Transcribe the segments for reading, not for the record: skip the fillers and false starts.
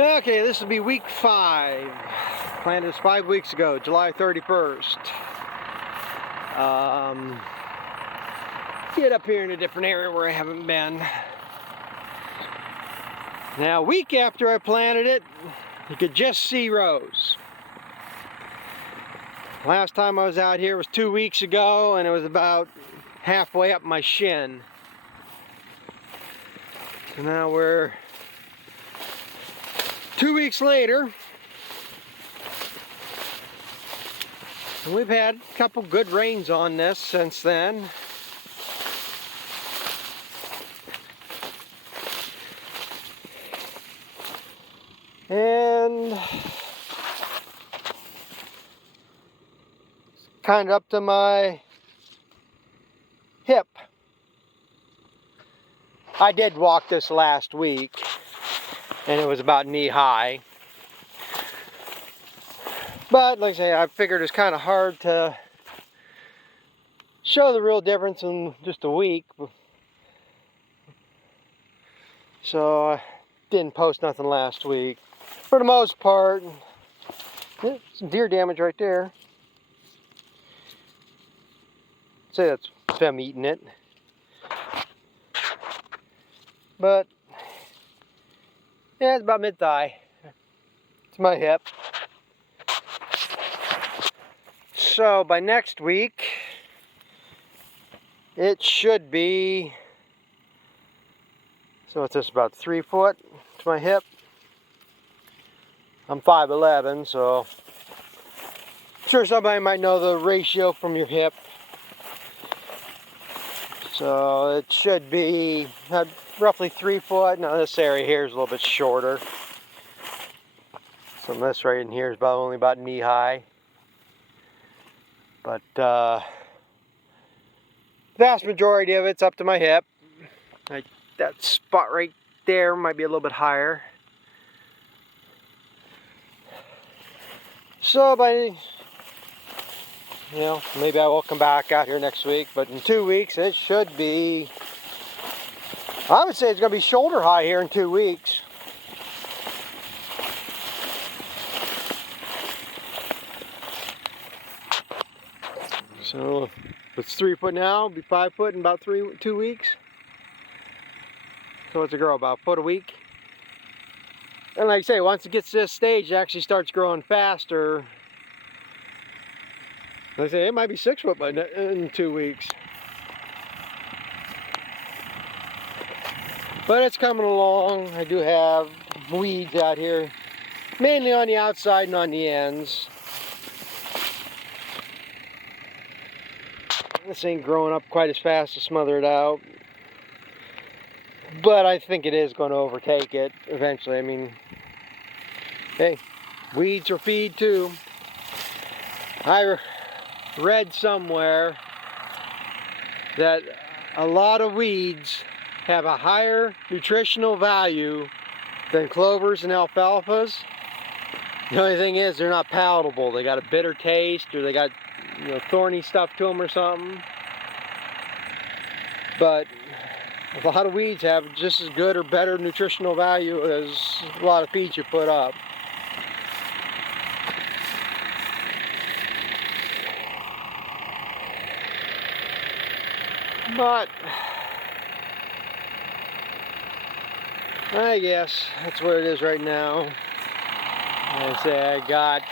Okay, this will be week 5. Planted this 5 weeks ago, July 31st. Get up here in a different area where I haven't been. Now, a week after I planted it, you could just see rows. Last time I was out here was 2 weeks ago, and it was about halfway up my shin. So now we're 2 weeks later, and we've had a couple good rains on this since then. And it's kind of up to my hip. I did walk this last week, and it was about knee high. But like I say, I figured it's kind of hard to show the real difference in just a week. So I didn't post nothing last week. For the most part, some deer damage right there. Say that's them eating it. But yeah, it's about mid-thigh. It's my hip. So by next week, it should be, so what's this, about 3 foot to my hip? I'm 5'11", so I'm sure somebody might know the ratio from your hip. So it should be roughly 3 foot. Now this area here is a little bit shorter. So this right in here is only about knee high. But vast majority of it's up to my hip. That spot right there might be a little bit higher. So maybe I will come back out here next week, but in 2 weeks it should be, I would say it's going to be shoulder high here in 2 weeks. So if it's 3 foot now, it'll be 5 foot in about 2 weeks. So it's a grow about a foot a week. And like I say, once it gets to this stage, it actually starts growing faster. Like I say, it might be 6 foot in 2 weeks. But it's coming along. I do have weeds out here, mainly on the outside and on the ends. This ain't growing up quite as fast to smother it out. But I think it is going to overtake it eventually. I mean, hey, weeds are feed too. I read somewhere that a lot of weeds have a higher nutritional value than clovers and alfalfas. The only thing is they're not palatable. They got a bitter taste, or they got thorny stuff to them or something. But a lot of weeds have just as good or better nutritional value as a lot of feed you put up. But I guess that's where it is right now. Like I say, I got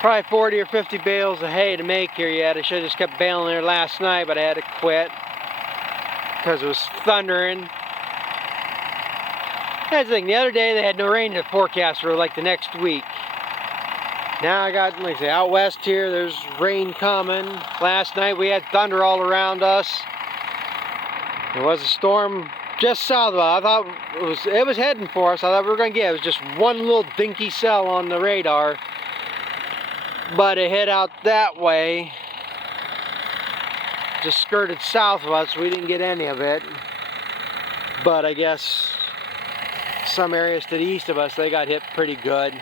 probably 40 or 50 bales of hay to make here yet. I should have just kept baling there last night, but I had to quit because it was thundering. That's the thing, the other day they had no rain in the forecast for like the next week. Now I got, like I say, out west here, there's rain coming. Last night we had thunder all around us. There was a storm just south of us. I thought it was heading for us. I thought we were going to get it. It was just one little dinky cell on the radar. But it hit out that way, just skirted south of us. We didn't get any of it. But I guess some areas to the east of us, they got hit pretty good.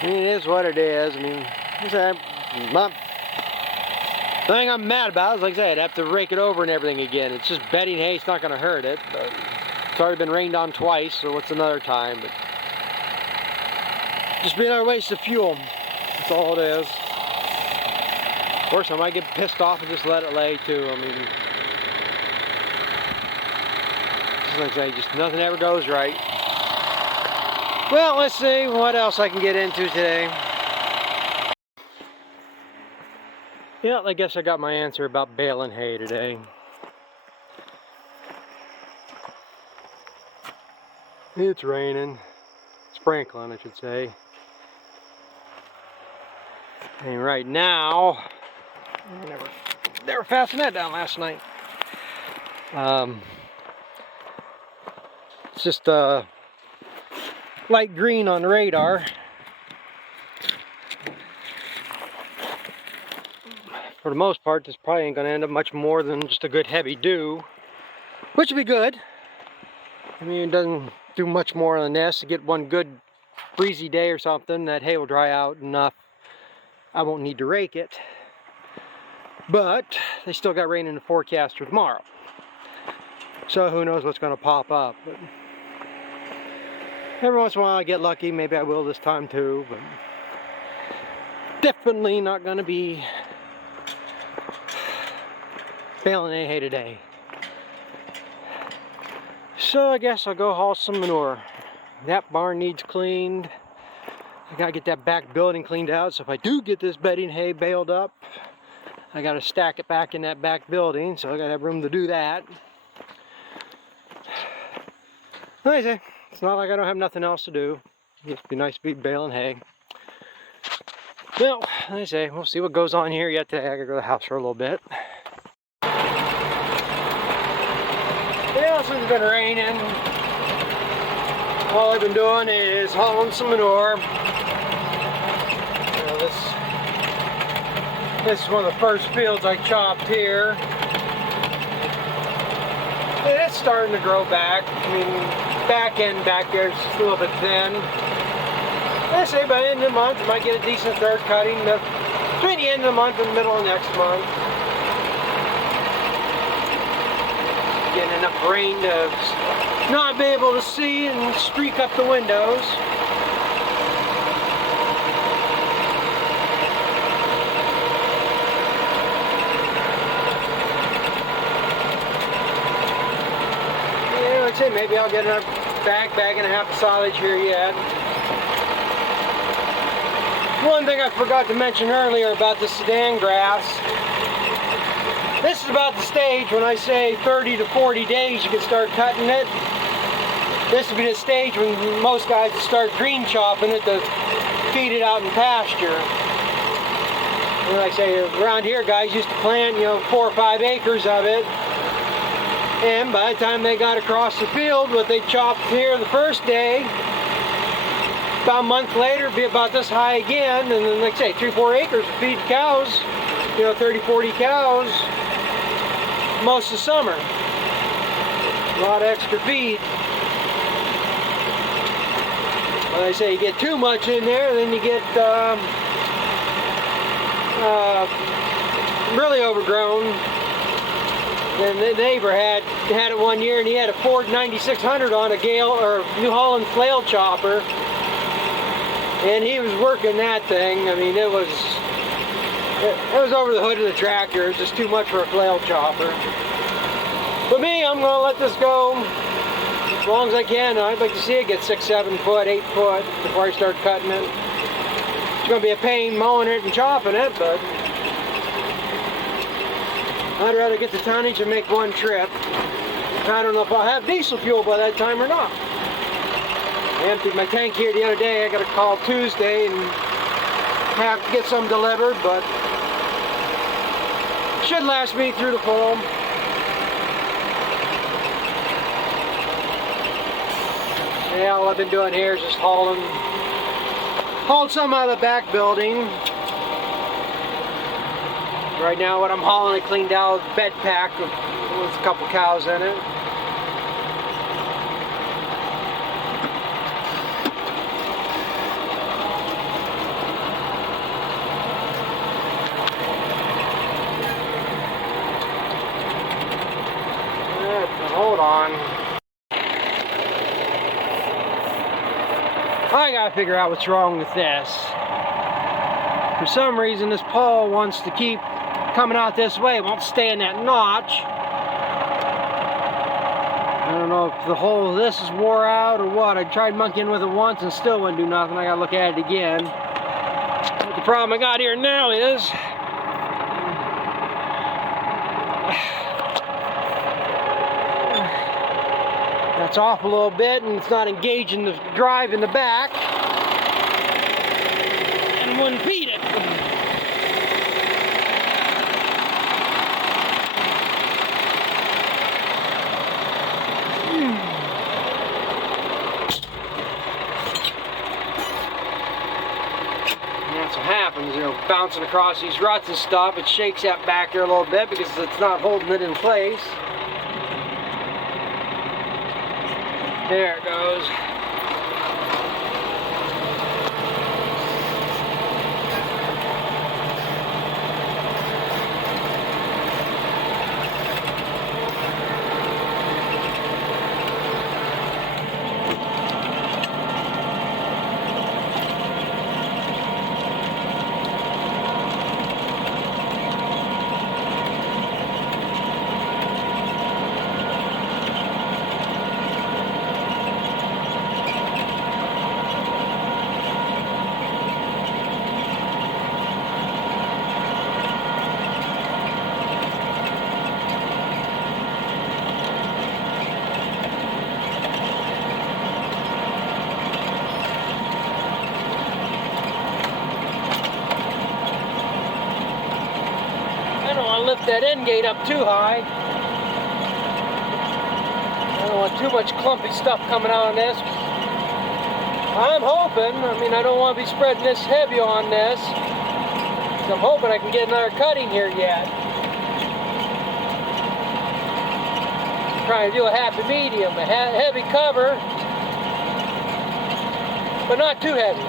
I mean, it is what it is. I mean, The thing I'm mad about is, like I said, I'd have to rake it over and everything again. It's just bedding hay, it's not going to hurt it, but it's already been rained on twice, so what's another time? But just be another waste of fuel. That's all it is. Of course, I might get pissed off and just let it lay too. I mean, just like I say, just nothing ever goes right. Well, let's see what else I can get into today. Yeah, I guess I got my answer about baling hay today. It's raining. Sprinkling, I should say. And right now, I never fastened that down last night. It's just light green on the radar. For the most part, this probably ain't gonna end up much more than just a good heavy dew, which would be good. I mean, it doesn't do much more than this. To get one good breezy day or something, that hay will dry out enough. I won't need to rake it. But they still got rain in the forecast for tomorrow. So who knows what's gonna pop up. But every once in a while I get lucky. Maybe I will this time too, but definitely not gonna be baling hay today. So I guess I'll go haul some manure. That barn needs cleaned. I gotta get that back building cleaned out, so if I do get this bedding hay baled up, I gotta stack it back in that back building, so I gotta have room to do that. Like I say, it's not like I don't have nothing else to do. It'd be nice to be baling hay. Well, like I say, we'll see what goes on here yet today. I gotta go to the house for a little bit. Yeah, since it's been raining, all I've been doing is hauling some manure. You know, this is one of the first fields I chopped here. And it's starting to grow back. I mean, back end back there is just a little bit thin. I say by the end of the month, I might get a decent third cutting between the end of the month and the middle of next month. Getting enough rain to not be able to see and streak up the windows. Yeah, like I say, maybe I'll get a bag and a half of silage here yet. One thing I forgot to mention earlier about the Sudan grass. This is about the stage when I say 30 to 40 days you can start cutting it. This would be the stage when most guys would start green chopping it to feed it out in pasture. And like I say, around here guys used to plant, 4 or 5 acres of it. And by the time they got across the field, what they chopped here the first day, about a month later, it'd be about this high again. And then like I say, 3 or 4 acres to feed cows, 30, 40 cows. Most of the summer. A lot of extra feed. When I say you get too much in there, then you get really overgrown. And the neighbor had it one year, and he had a Ford 9600 on a Gale or New Holland flail chopper, and he was working that thing. I mean, it was over the hood of the tractor. It was just too much for a flail chopper. But me, I'm going to let this go as long as I can. I'd like to see it get 6, 7 foot, 8 foot before I start cutting it. It's going to be a pain mowing it and chopping it, but I'd rather get the tonnage and make one trip. I don't know if I'll have diesel fuel by that time or not. I emptied my tank here the other day. I got a call Tuesday and have to get some delivered, but should last me through the fall. Yeah, all I've been doing here is just hauled some out of the back building. Right now what I'm hauling, I cleaned out a bed pack with a couple cows in it. I gotta figure out what's wrong with this. For some reason, this pole wants to keep coming out this way. It won't stay in that notch. I don't know if the whole of this is wore out or what. I tried monkeying with it once and still wouldn't do nothing. I gotta look at it again. But the problem I got here now is that's off a little bit and it's not engaging the drive in the back and wouldn't feed it. That's what happens, you know, bouncing across these ruts and stuff. It shakes that back there a little bit because it's not holding it in place. There it goes. Lift that end gate up too high. I don't want too much clumpy stuff coming out on this. I'm hoping, I don't want to be spreading this heavy on this. So I'm hoping I can get another cutting here yet. Trying to do a happy medium, a heavy cover, but not too heavy.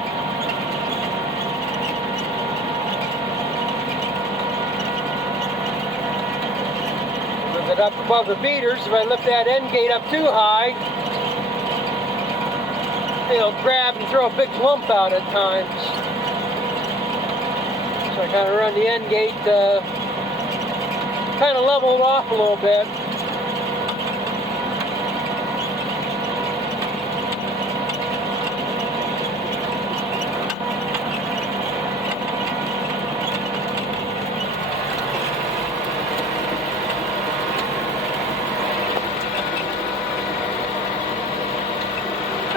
It up above the beaters. If I lift that end gate up too high, it'll grab and throw a big lump out at times. So I kind of run the end gate, kind of level it off a little bit.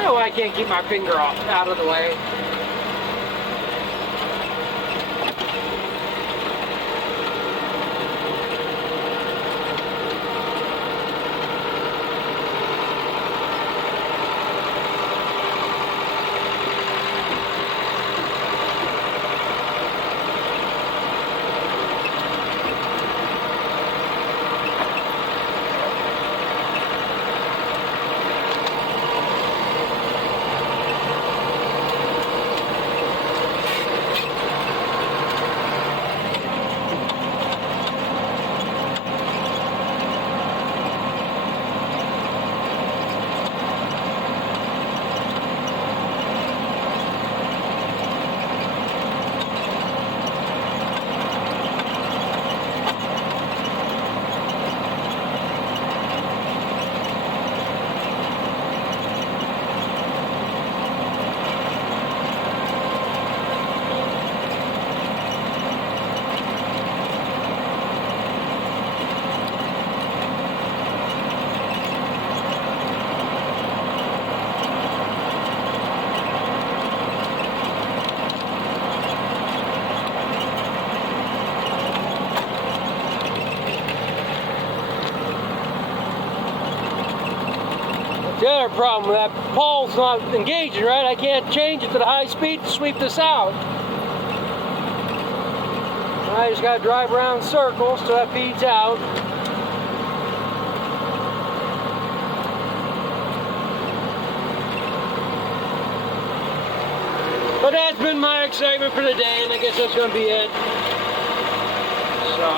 Oh, I can't keep my finger off, out of the way. The other problem, that pole's not engaging right. I can't change it to the high speed to sweep this out. I just got to drive around in circles so that feeds out. But that's been my excitement for the day, and I guess that's going to be it. So,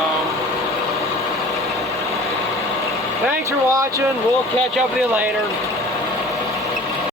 thanks for watching. We'll catch up with you later.